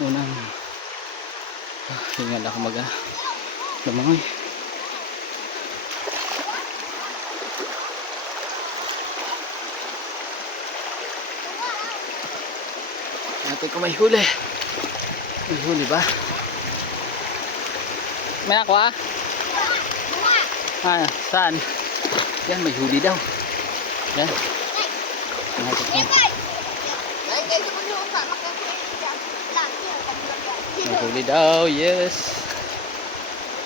unang hingal ako lumangoy. Natin kung may huli. May huli ba? May nakuha? Saan? Yan, may huli daw. Yan. May huli daw, yes.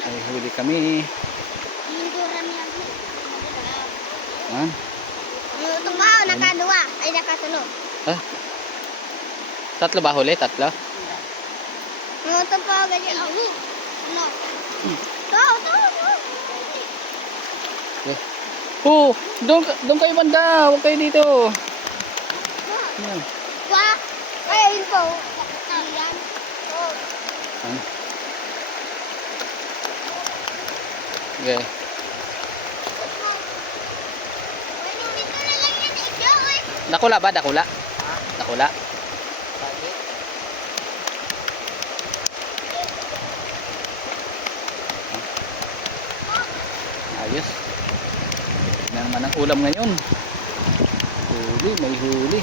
May huli kami. Yan. Itong bahaw, nakaduwa. Ay, nakasunod. Ha? Tatlo ba huli? Tatlo? Ito pa, ganyan. Ano? Oh, doon kayo banda. Huwag kayo dito. Yan. Ay, ito. Okay. Dakula ba? Dakula? Dakula? Ayos. Na naman ang ulam ngayon. Huli, may huli.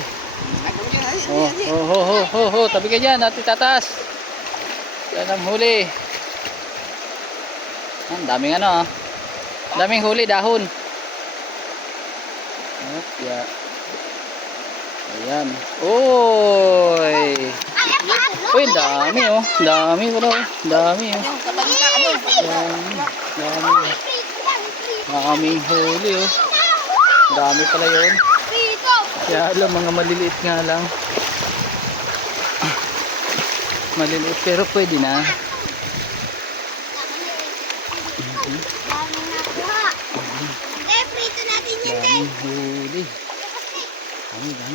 Oh, tabi ka dyan, natin tataas. Yan ang huli. Ang daming ano, daming huli, dahon. Yeah. Ayan. Oy. Uy, dami oh. Dami pa daw. Dami oh. Dami. Daming huli oh. Dami pala yun. Kaya alam, mga maliliit nga lang. Maliliit pero pwede na. Prito natin yan, Daming huli.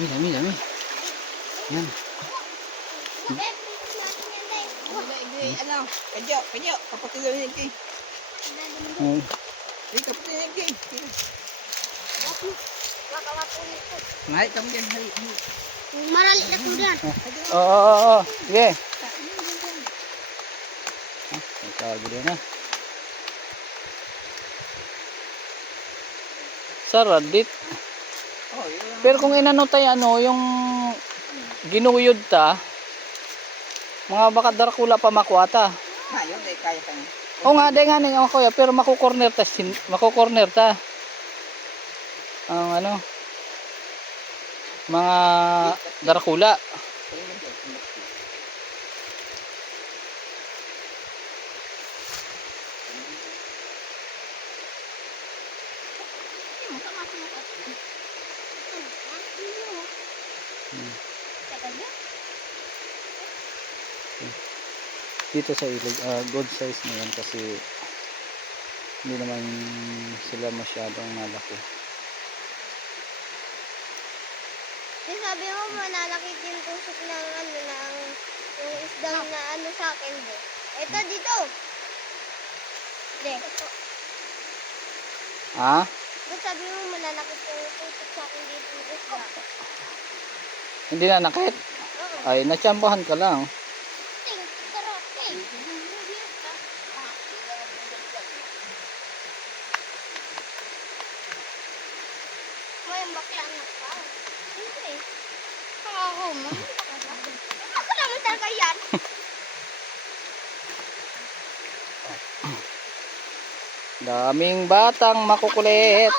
Dami. Yan. Ano? Kadyo, kapatid ni Kay. Kapatid ni Kay. Ngai kamu diyan hari. Marali na po dyan. Oo. Sige. Tawag din na. Saradit. Pero kung inano tayo yung ginuyod ta, mga baka darakula pa makuha. Ayun, kaya ka. Oo nga, nga nga kuya, pero makukorner ta. Ang ano, mga darakula. Dito sa ilog, good size na yan kasi hindi naman sila masyadong malaki. Sabi mo, manalakit yung tusok ng ano, yung isda na ano sa akin din. Ito dito. Dito. Ha? Sabi mo, manalakit yung tusok sa akin dito yung isda. Hindi na nakit? Ay, natsambahan ka lang. May bakla na pa. Siyempre. Ako mo. Ako naman talaga yan. Daming batang makukulit.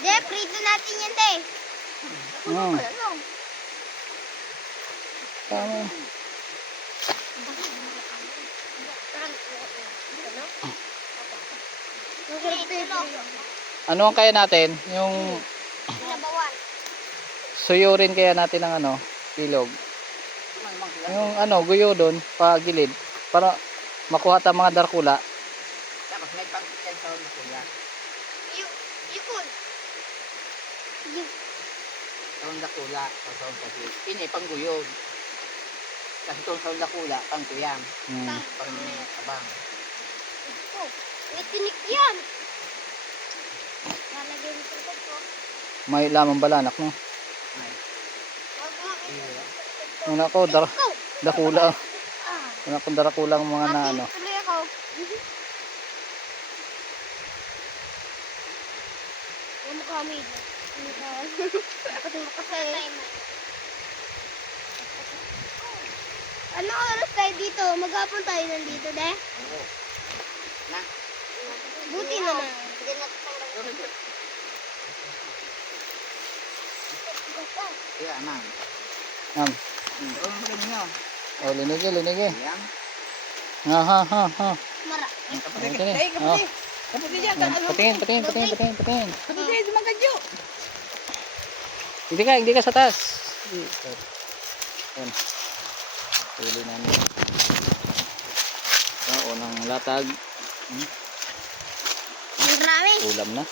De, prito natin yan, de. Hmm. Tama. Ano ang kaya natin? Yung suyurin kaya natin ng ano, ilog. Yung ano, guyo doon, pagilid para makuha ta mga darkula. Tapos may pangkikyan sa kuya. Yukon. Sa dakula, sa kasi. Ini pangguyod. Kasi itong sa dakula, pangkuyam. Pang abang. Oh, may tinik yan. Lalagyan mo sa ko. May lamang balanak no. Ay. Wag mo. Una ko, dakula. Una ko, darakula ang mga na Ate, ano. tuloy ako. Yung mukha mo yun. Pati makasay. Ano oras tayo dito? Maghapon tayo nandito, de? Oo. Na. Buti naman. Kaya na. Ma'am. Oo, magaling nyo. Oh, linigi, linigi. Ayan. Ha, ha, ha, ha. Mara. Kapatid. Okay. Ay, kapatid. Kapatid yan. Patingin, patingin, patingin, patingin, patingin. Kapatid, sumakadyo. Hindi ka sa taas. Yan. Huli namin. Ito, unang latag. Ang dami. Ulam na.